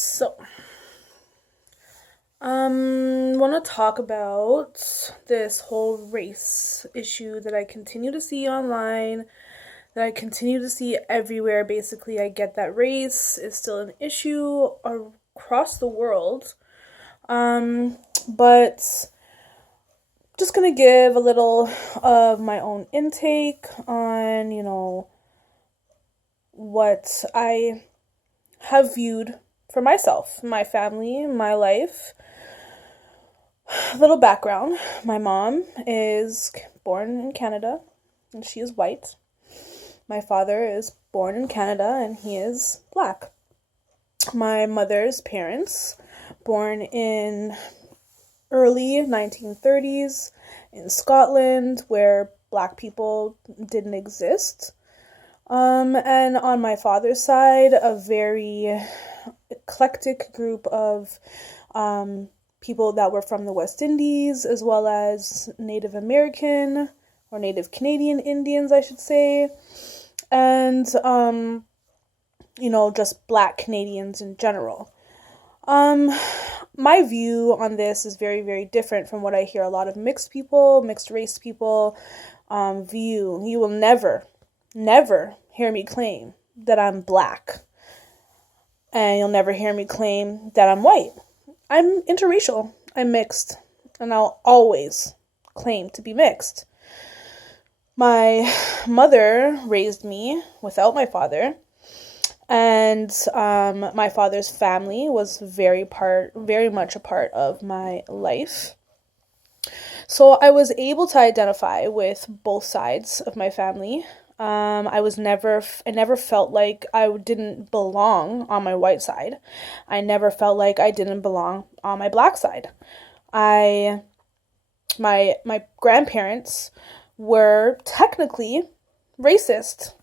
So, want to talk about this whole race issue that I continue to see online, that I continue to see everywhere. Basically, I get that race is still an issue across the world. But just gonna give a little of my own intake on, what I have viewed for myself, my family, my life. A little background: my mom is born in Canada and she is white. My father is born in Canada and he is black. My mother's parents, born in early 1930s in Scotland, where black people didn't exist. And on my father's side, a very eclectic group of people that were from the West Indies, as well as Native American or Native Canadian Indians, I should say, and just black Canadians in general. Um, my view on this is very, very different from what I hear a lot of mixed race people view. You will never, never hear me claim that I'm black, and you'll never hear me claim that I'm white. I'm interracial, I'm mixed, and I'll always claim to be mixed. My mother raised me without my father, and my father's family was very much a part of my life. So I was able to identify with both sides of my family. I never felt like I didn't belong on my white side. I never felt like I didn't belong on my black side. I, my grandparents were technically racist.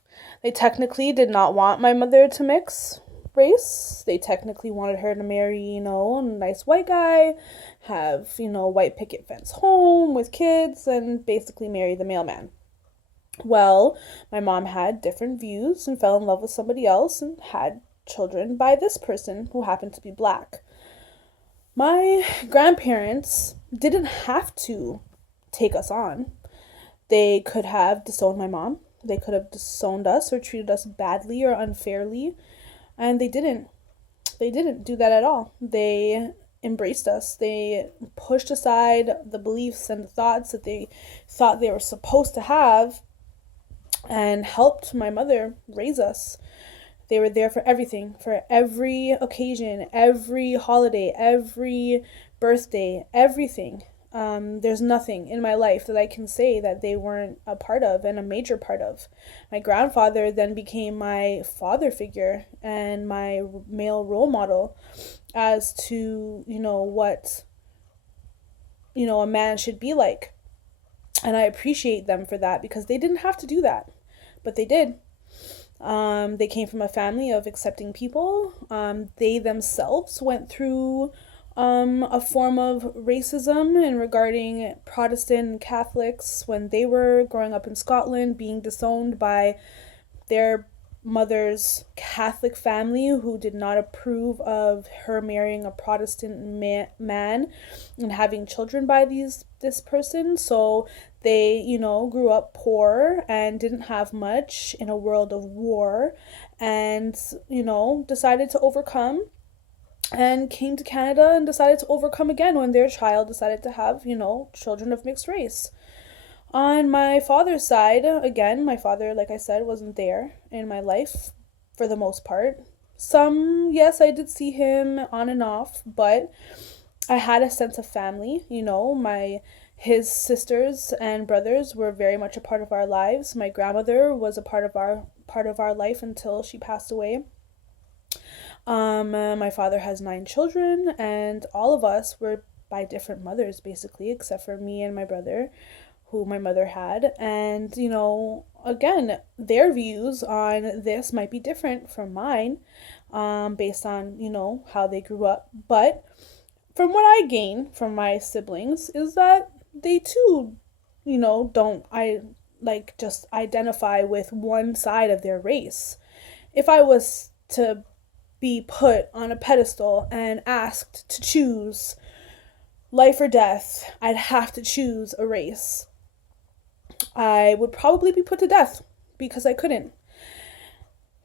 They technically did not want my mother to mix race. They technically wanted her to marry, a nice white guy, have, white picket fence home with kids, and basically marry the mailman. Well, my mom had different views and fell in love with somebody else and had children by this person who happened to be black. My grandparents didn't have to take us on. They could have disowned my mom. They could have disowned us or treated us badly or unfairly, and they didn't. They didn't do that at all. They embraced us. They pushed aside the beliefs and the thoughts that they thought they were supposed to have and helped my mother raise us. They were there for everything, for every occasion, every holiday, every birthday, everything. There's nothing in my life that I can say that they weren't a part of and a major part of. My grandfather then became my father figure and my male role model as to, what, a man should be like. And I appreciate them for that because they didn't have to do that, but they did. They came from a family of accepting people. They themselves went through a form of racism in regarding Protestant and Catholics when they were growing up in Scotland, being disowned by their mother's Catholic family who did not approve of her marrying a Protestant man and having children by this person. So they, grew up poor and didn't have much in a world of war and, decided to overcome and came to Canada and decided to overcome again when their child decided to have, children of mixed race. On my father's side, again, my father, like I said, wasn't there in my life for the most part. Some, yes, I did see him on and off, but I had a sense of family, his sisters and brothers were very much a part of our lives. My grandmother was a part of our life until she passed away. My father has 9 children, and all of us were by different mothers, basically, except for me and my brother, who my mother had. And, again, their views on this might be different from mine, based on, how they grew up. But from what I gain from my siblings is that they too, don't just identify with one side of their race. If I was to be put on a pedestal and asked to choose life or death, I'd have to choose a race. I would probably be put to death because I couldn't.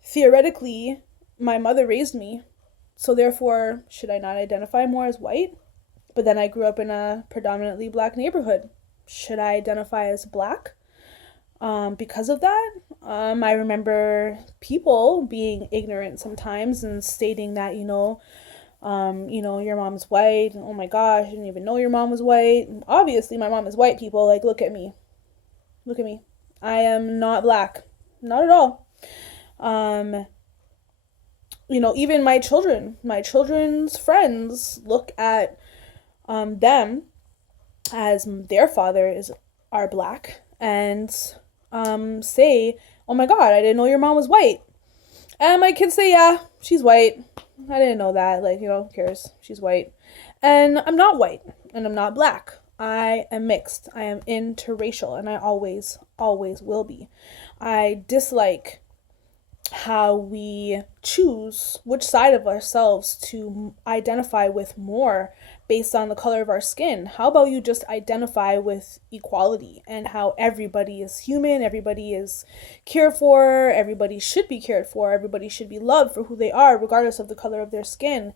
Theoretically, my mother raised me, so therefore, should I not identify more as white? But then I grew up in a predominantly black neighborhood. Should I identify as black? Because of that, I remember people being ignorant sometimes and stating that, your mom's white. Oh my gosh, I didn't even know your mom was white. And obviously, my mom is white, people. Like, look at me. Look at me. I am not black. Not at all. Um, even my children's friends look at them as their father are black and say, "Oh my God, I didn't know your mom was white." And my kids say, "Yeah, she's white. I didn't know that. Like, who cares? She's white." And I'm not white, and I'm not black. I am mixed. I am interracial, and I always, always will be. I dislike how we choose which side of ourselves to identify with more based on the color of our skin. How about you just identify with equality and how everybody is human, everybody is cared for, everybody should be cared for, everybody should be loved for who they are, regardless of the color of their skin.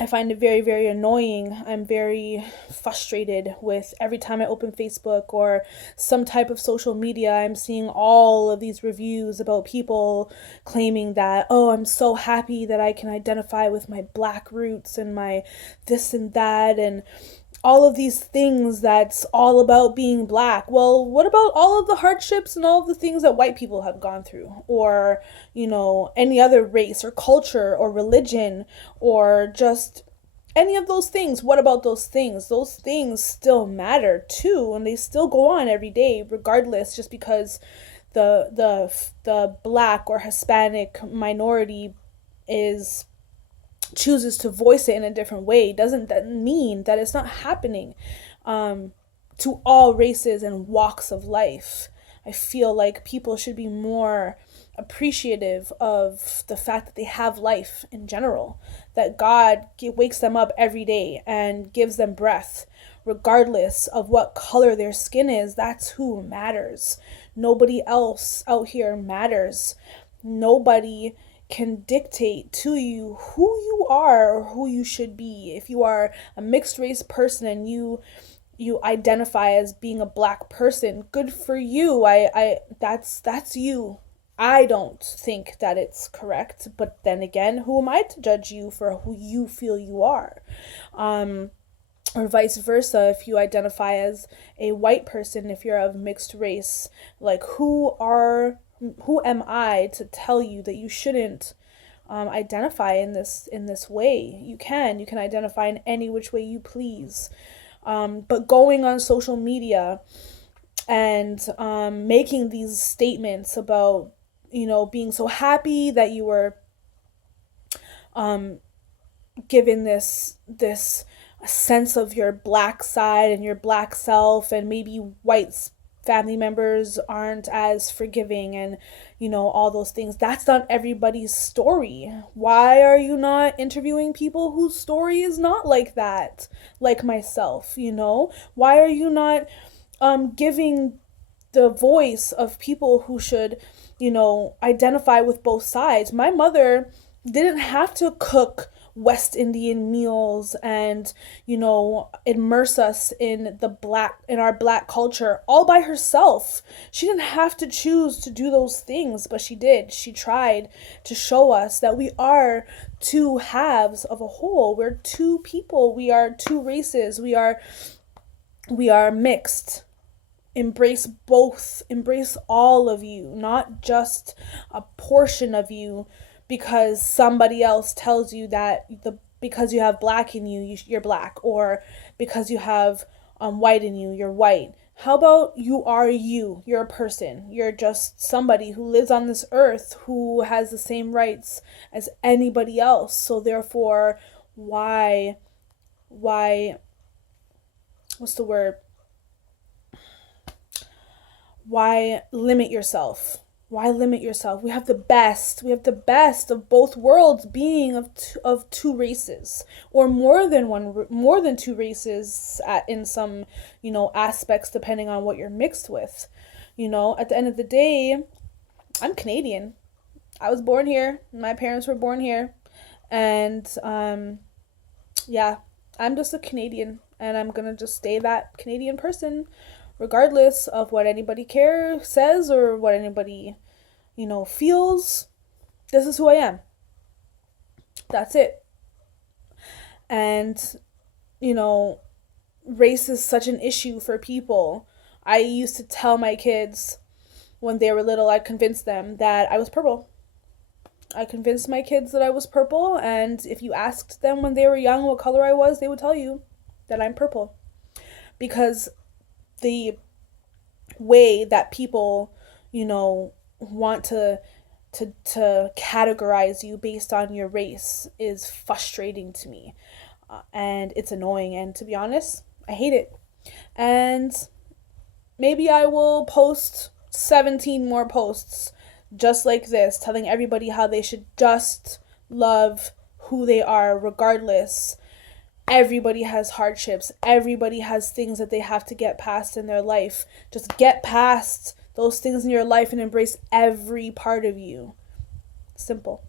I find it very, very annoying. I'm very frustrated with every time I open Facebook or some type of social media, I'm seeing all of these reviews about people claiming that, oh, I'm so happy that I can identify with my black roots and my this and that and all of these things that's all about being black. Well, what about all of the hardships and all of the things that white people have gone through? Or, any other race or culture or religion or just any of those things. What about those things? Those things still matter too, and they still go on every day, regardless, just because the black or Hispanic minority is chooses to voice it in a different way doesn't that mean that it's not happening to all races and walks of life. I feel like people should be more appreciative of the fact that they have life in general, that God wakes them up every day and gives them breath regardless of what color their skin is. That's who matters. Nobody else out here matters. Nobody can dictate to you who you are or who you should be. If you are a mixed race person and you identify as being a black person, good for you. That's you. I don't think that it's correct, but then again, who am I to judge you for who you feel you are? Or vice versa, if you identify as a white person, if you're of mixed race, like who am I to tell you that you shouldn't identify in this way? You can identify in any which way you please, but going on social media and making these statements about being so happy that you were given this sense of your black side and your black self, and maybe white family members aren't as forgiving and all those things. That's not everybody's story. Why are you not interviewing people whose story is not like that, like myself? Why are you not giving the voice of people who should identify with both sides? My mother didn't have to cook West Indian meals and immerse us in our black culture all by herself. She didn't have to choose to do those things, but she did. She tried to show us that we are two halves of a whole. We're two people. We are two races. We are mixed. Embrace both. Embrace all of you, not just a portion of you, because somebody else tells you that because you have black in you, you're black, or because you have white in you, you're white. How about you're a person. You're just somebody who lives on this earth who has the same rights as anybody else. So therefore, why what's the word? Why limit yourself? Why limit yourself? We have the best. We have the best of both worlds, being of two races, or more than two races in some, aspects, depending on what you're mixed with. At the end of the day, I'm Canadian. I was born here. My parents were born here, and yeah, I'm just a Canadian, and I'm gonna just stay that Canadian person, regardless of what anybody says, or what anybody, feels. This is who I am. That's it. And, you know, race is such an issue for people. I used to tell my kids when they were little, I convinced them that I was purple. I convinced my kids that I was purple, and if you asked them when they were young what color I was, they would tell you that I'm purple. Because the way that people, want to categorize you based on your race is frustrating to me. And it's annoying, and to be honest, I hate it. And maybe I will post 17 more posts just like this, telling everybody how they should just love who they are regardless. Everybody has hardships. Everybody has things that they have to get past in their life. Just get past those things in your life and embrace every part of you. Simple.